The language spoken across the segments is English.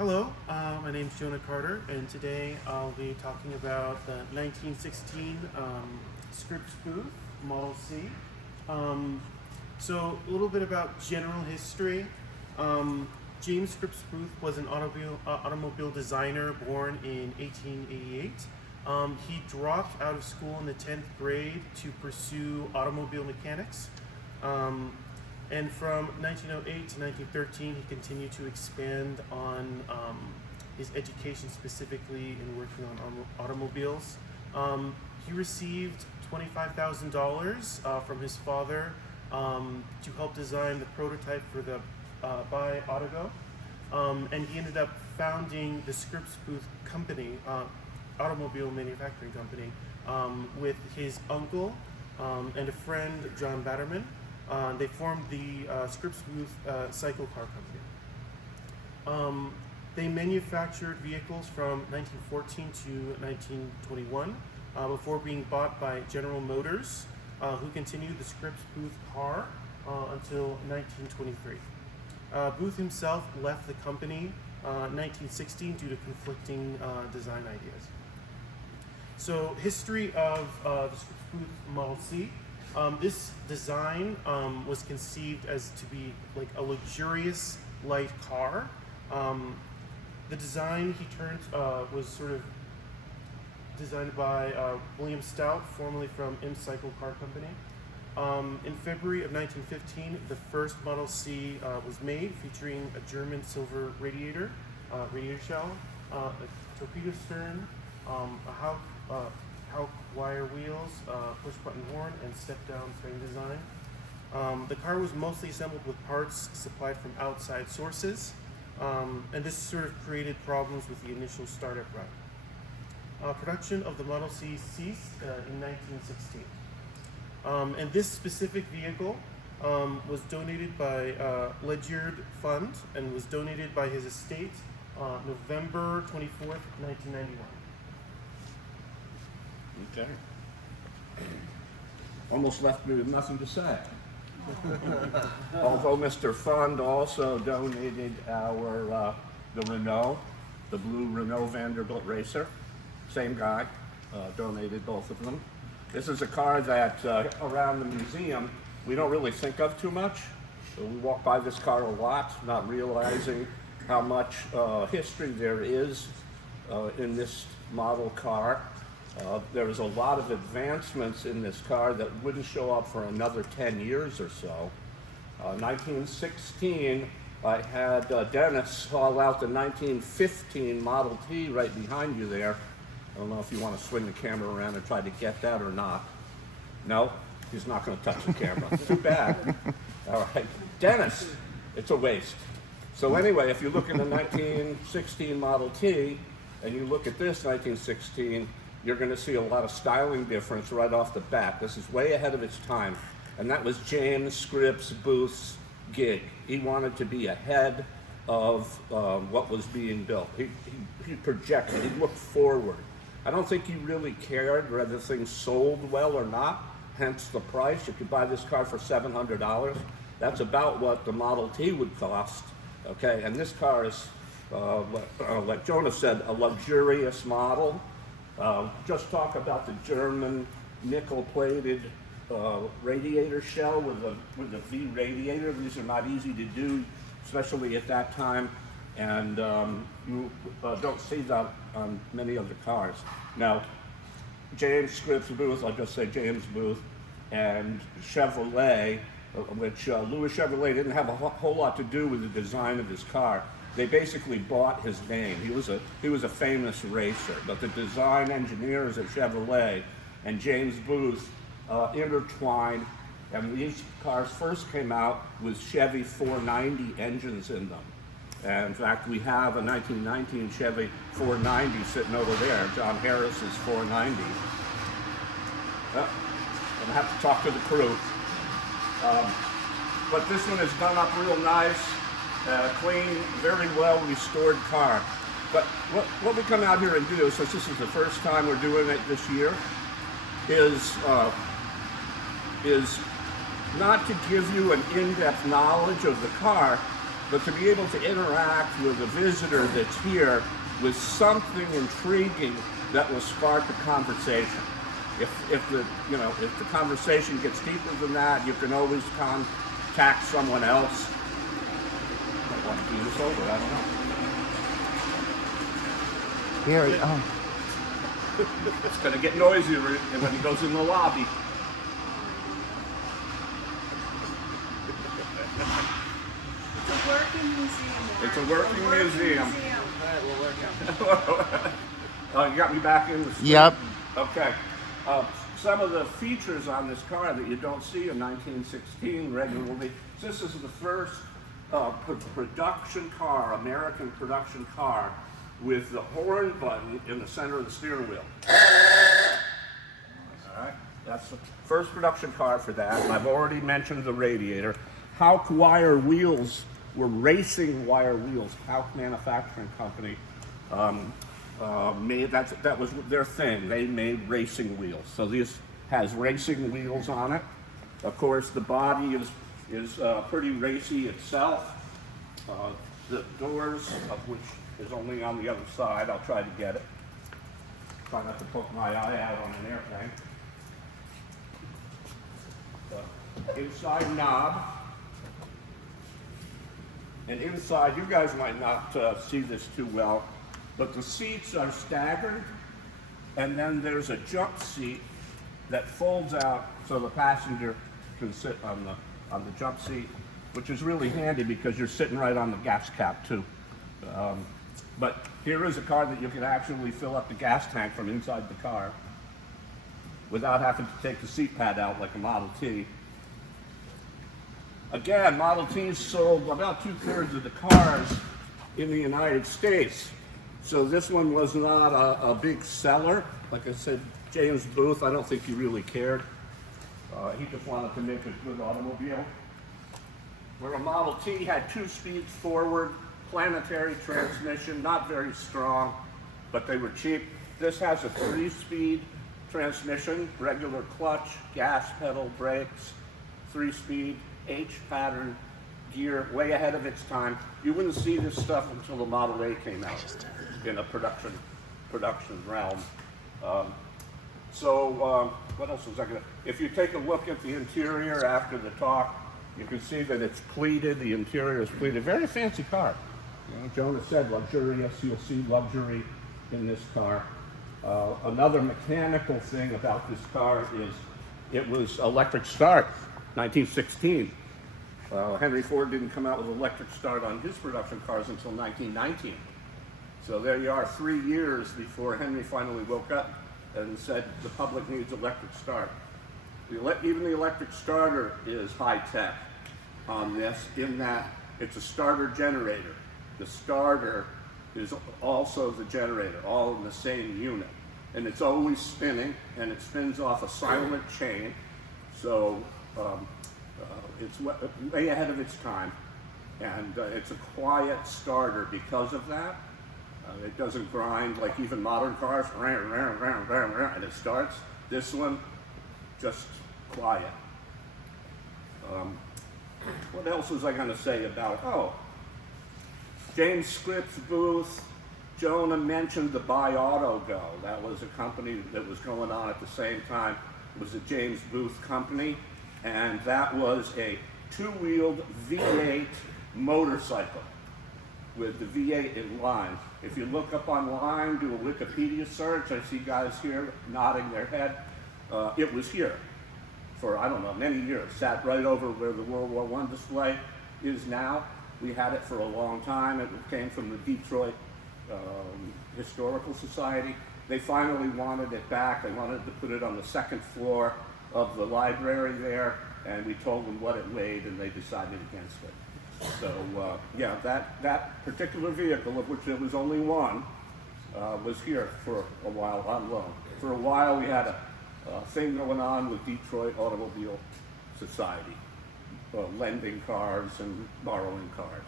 Hello, my name's Jonah Carter, and today I'll be talking about the 1916 Scripps-Booth Model C. So a little bit about general history. James Scripps-Booth was an automobile designer born in 1888. He dropped out of school in the 10th grade to pursue automobile mechanics. And from 1908 to 1913, he continued to expand on his education, specifically in working on automobiles. He received $25,000 from his father to help design the prototype for the by Autogo. And he ended up founding the Scripps-Booth Company, automobile manufacturing company, with his uncle and a friend, John Batterman. They formed the Scripps-Booth Cycle Car Company. They manufactured vehicles from 1914 to 1921 before being bought by General Motors, who continued the Scripps-Booth car until 1923. Booth himself left the company in 1916 due to conflicting design ideas. So, history of the Scripps-Booth Model C. This design was conceived as to be like a luxurious light car. The design was sort of designed by William Stout, formerly from Imp Cycle Car Company. In February of 1915, the first Model C was made, featuring a German silver radiator shell, a torpedo stern, a Houk wire wheels, push-button horn, and step-down frame design. The car was mostly assembled with parts supplied from outside sources, and this sort of created problems with the initial startup run. Production of the Model C ceased in 1916. And this specific vehicle was donated by Ledyard Fund and was donated by his estate November 24th, 1991. Okay. Almost left me with nothing to say. Although Mr. Fund also donated our the Renault, the blue Renault Vanderbilt Racer. Same guy, donated both of them. This is a car that around the museum we don't really think of too much. So we walk by this car a lot, not realizing how much history there is in this model car. There was a lot of advancements in this car that wouldn't show up for another 10 years or so. 1916, I had Dennis haul out the 1915 Model T right behind you there. I don't know if you want to swing the camera around and try to get that or not. No, he's not going to touch the camera. Too bad. All right, Dennis, it's a waste. So anyway, if you look at the 1916 Model T and you look at this 1916, you're going to see a lot of styling difference right off the bat. This is way ahead of its time. And that was James Scripps-Booth's gig. He wanted to be ahead of what was being built. He projected, he looked forward. I don't think he really cared whether things sold well or not, hence the price. You could buy this car for $700. That's about what the Model T would cost. Okay, and this car is, like Jonah said, a luxurious model. Just talk about the German nickel-plated radiator shell with a V radiator. These are not easy to do, especially at that time, and you don't see that on many other cars. Now, James Scripps-Booth, I'll just say James Booth, and Chevrolet, which Louis Chevrolet didn't have a whole lot to do with the design of his car. They basically bought his name. He was a famous racer, but the design engineers at Chevrolet and James Booth intertwined, and these cars first came out with Chevy 490 engines in them. And in fact, we have a 1919 Chevy 490 sitting over there, John Harris's 490. I'm gonna have to talk to the crew. But this one is done up real nice. Clean, very well restored car. But what we come out here and do, since this is the first time we're doing it this year, is not to give you an in-depth knowledge of the car, but to be able to interact with a visitor that's here with something intriguing that will spark a conversation. If the conversation gets deeper than that, you can always contact someone else. I want to do this over, I don't know. Here, oh. It's going to get noisier when he goes in the lobby. It's a working museum. It's a working museum. All right, we'll work out. Oh, you got me back in the street? Yep. Okay. Some of the features on this car that you don't see in 1916 regularly. This is the first production car, American production car, with the horn button in the center of the steering wheel. All right. That's the first production car for that. And I've already mentioned the radiator. Houk wire wheels were racing wire wheels. Houk Manufacturing Company made that was their thing. They made racing wheels. So this has racing wheels on it. Of course, the body is pretty racy itself. The doors, of which is only on the other side. I'll try to get it. Try not to poke my eye out on an airplane. The inside knob. And inside, you guys might not see this too well, but the seats are staggered, and then there's a jump seat that folds out so the passenger can sit on the jump seat, which is really handy because you're sitting right on the gas cap too. But here is a car that you can actually fill up the gas tank from inside the car without having to take the seat pad out like a Model T. Again, Model Ts sold about 2/3 of the cars in the United States. So this one was not a big seller. Like I said, James Booth, I don't think he really cared. He just wanted to make a good automobile. Where a Model T had 2 speeds forward, planetary transmission, not very strong, but they were cheap. This has a 3-speed transmission, regular clutch, gas pedal, brakes, 3-speed, H-pattern gear, way ahead of its time. You wouldn't see this stuff until the Model A came out in a production realm. What else was I gonna? If you take a look at the interior after the talk, you can see that it's pleated. The interior is pleated. Very fancy car. You know, Jonah said luxurious. You'll see luxury in this car. Another mechanical thing about this car is it was electric start, 1916. Henry Ford didn't come out with electric start on his production cars until 1919. So there you are, 3 years before Henry finally woke up and said the public needs electric start. Even the electric starter is high tech on this, in that it's a starter generator. The starter is also the generator, all in the same unit. And it's always spinning, and it spins off a silent chain. So it's way ahead of its time. And it's a quiet starter because of that. It doesn't grind like even modern cars, and it starts. This one, just quiet. What else was I going to say about it? Oh, James Scripps-Booth. Jonah mentioned the Buy Auto Go. That was a company that was going on at the same time. It was a James Booth company, and that was a 2-wheeled V8 motorcycle with the V8 in line. If you look up online, do a Wikipedia search, I see guys here nodding their head. It was here for, I don't know, many years. Sat right over where the World War I display is now. We had it for a long time. It came from the Detroit Historical Society. They finally wanted it back. They wanted to put it on the 2nd floor of the library there, and we told them what it weighed, and they decided against it. So yeah, that particular vehicle, of which there was only one, was here for a while on loan. For a while we had a thing going on with Detroit Automobile Society, lending cars and borrowing cars.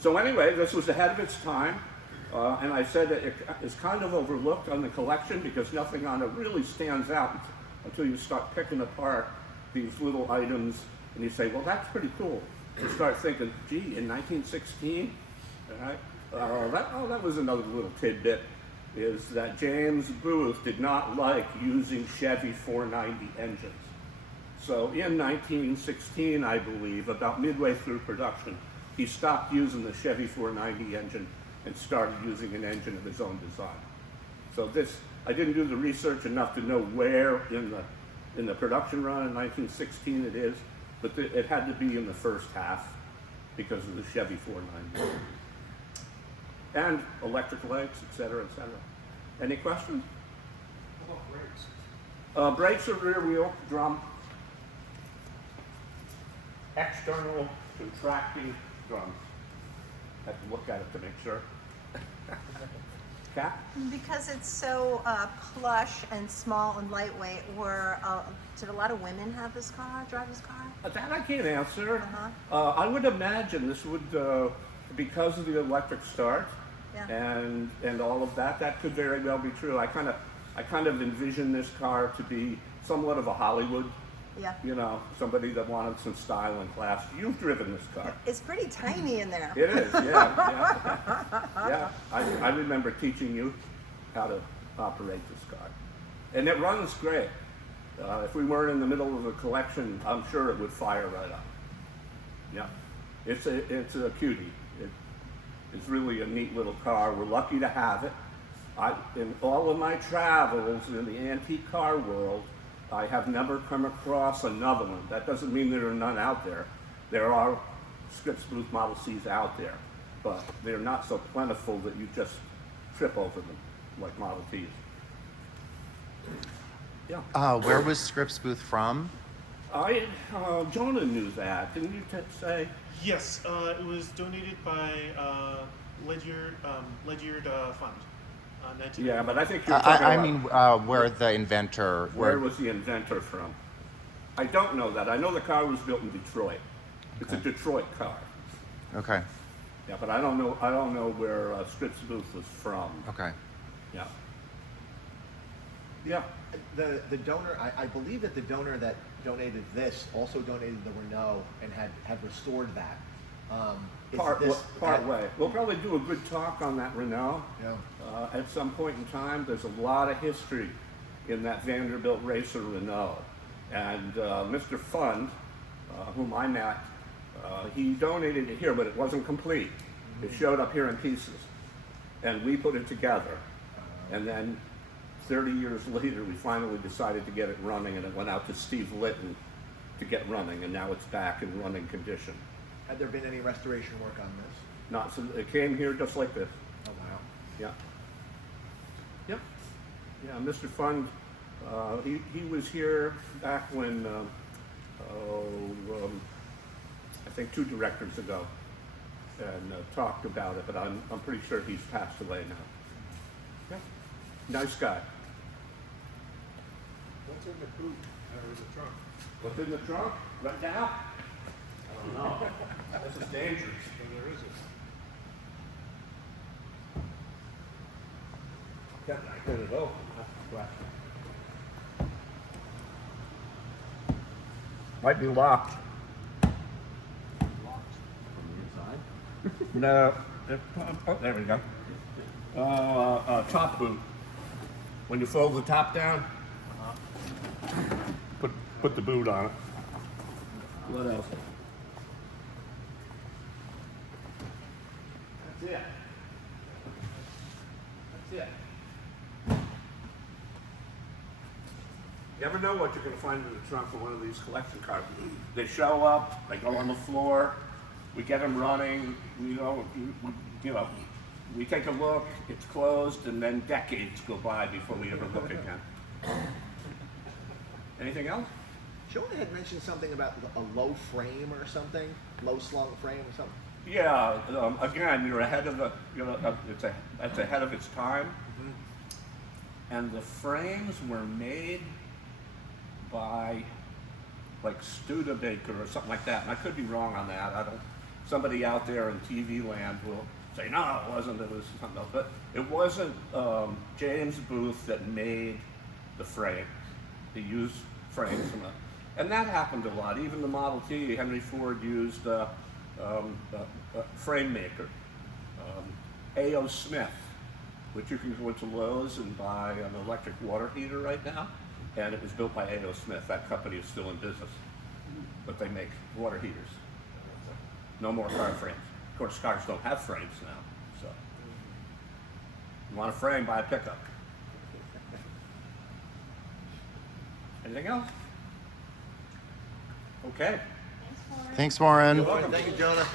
So anyway, this was ahead of its time, and I said that it is kind of overlooked on the collection because nothing on it really stands out until you start picking apart these little items and you say, well, that's pretty cool. you start thinking, gee, in 1916, right? That was another little tidbit, is that James Booth did not like using Chevy 490 engines. So in 1916, I believe, about midway through production, he stopped using the Chevy 490 engine and started using an engine of his own design. So this, I didn't do the research enough to know where in the production run in 1916 it is, but it had to be in the first half because of the Chevy 490. And electric legs, et cetera, et cetera. Any questions? How about brakes? Brakes are rear wheel drum. External contracting drums. Have to look at it to make sure. Cat? Because it's so plush and small and lightweight, did a lot of women have this car, drive this car? That I can't answer. Uh-huh. I would imagine this would, because of the electric start Yeah. and all of that, that could very well be true. I kind of envision this car to be somewhat of a Hollywood, Yeah. you know, somebody that wanted some style and class. You've driven this car. It's pretty tiny in there. It is, yeah. I remember teaching you how to operate this car. And it runs great. If we weren't in the middle of a collection, I'm sure it would fire right up. Yeah, it's a cutie. It's really a neat little car. We're lucky to have it. In all of my travels in the antique car world, I have never come across another one. That doesn't mean there are none out there. There are Scripps-Booth Model Cs out there, but they're not so plentiful that you just trip over them like Model Ts. Yeah. Where was Scripps-Booth from? Jonah knew that, didn't you say? Yes, it was donated by Ledyard Fund. 19. Yeah, but I think you're talking about... I mean, where the inventor... Where was the inventor from? I don't know that. I know the car was built in Detroit. It's a Detroit car. Okay, Yeah, but I don't know where Scripps-Booth was from. okay. Yeah. Yeah. The donor, I believe that the donor that donated this also donated the Renault and had restored that. Part way. We'll probably do a good talk on that Renault. Yeah. At some point in time. There's a lot of history in that Vanderbilt racer Renault. And Mr. Fund, whom I met, he donated it here, but it wasn't complete. It showed up here in pieces. And we put it together. And then 30 years later, we finally decided to get it running, and it went out to Steve Litton to get running, and now it's back in running condition. Had there been any restoration work on this? Not so, it came here just like this. Oh wow. Yeah. Yep. Yeah, Mr. Fund, he was here back when, I think 2 directors ago, and talked about it, but I'm pretty sure he's passed away now. Yeah. Nice guy. What's in the boot or the trunk? What's in the trunk? Right now? I don't know. This is dangerous. Where is it? Can't get it open. Might be locked. Locked from the inside. No. Oh, there we go. Top boot. When you fold the top down, put the boot on it. What else? That's it. That's it. You never know what you're going to find in the trunk of one of these collection cars. They show up, they go on the floor, we get them running, we take a look, it's closed, and then decades go by before we ever look again. Anything else? Jonah had mentioned something about a low frame or something, low slung frame or something. Yeah, again, you're ahead of the, it's ahead of its time. Mm-hmm. And the frames were made by like Studebaker or something like that. And I could be wrong on that. Somebody out there in TV land will say, no, it wasn't, it was something else. But it wasn't James Booth that made the frame. He used frames from and that happened a lot. Even the Model T, Henry Ford used frame maker. A.O. Smith, which you can go into Lowe's and buy an electric water heater right now, and it was built by A.O. Smith. That company is still in business, but they make water heaters. No more car frames. Of course, cars don't have frames now, so. You want a frame, buy a pickup. Anything else? Okay. Thanks, Warren. Thank you, Jonah.